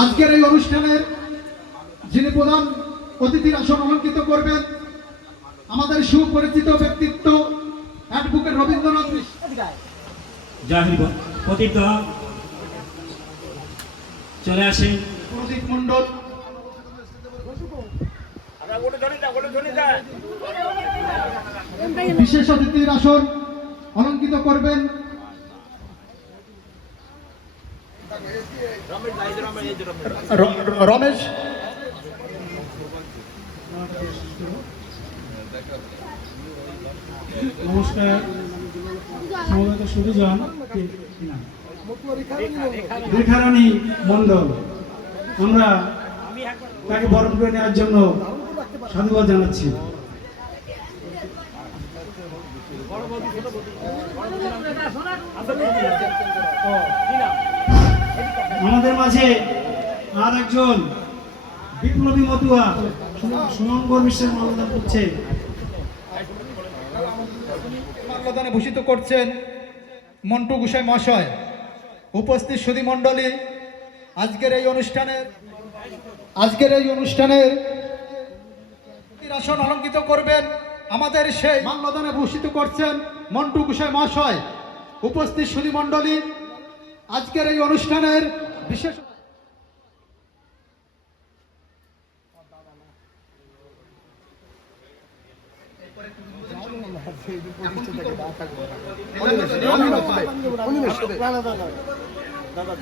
আজকের এই অনুষ্ঠানের যিনি প্রধান অতিথির আসন অলঙ্কিত করবেন আমাদের সুপরিচিত ব্যক্তিত্ব অ্যাডভোকেট রবীন্দ্রনাথ চলে আসেন। প্রদীপ মণ্ডল। বিশেষ অতিথির আসন অলঙ্কিত করবেন রমেশ? নমস্কার। সমবেত সুদীজন রেখারানী মণ্ডল। আমরা তাকে বরণ করে নেওয়ার জন্য সাধুবাদ জানাচ্ছি। আমাদের মাঝে আর একজন বিপ্লবী মতুয়া সুমঙ্গল বিশ্বের মানদান করছে। মাল্যদানে ভূষিত করছেন মন্টু গোসাই মহাশয়। উপস্থিত সুধী মণ্ডলী, আজকের এই অনুষ্ঠানের আজকের এই অনুষ্ঠানের আসন অলঙ্কিত করবেন আমাদের সেই মাল্যদানে ভূষিত করছেন মন্টু গোসাই মহাশয়। উপস্থিত সুধী মণ্ডলী আজকের এই অনুষ্ঠানের বিশেষ দাদা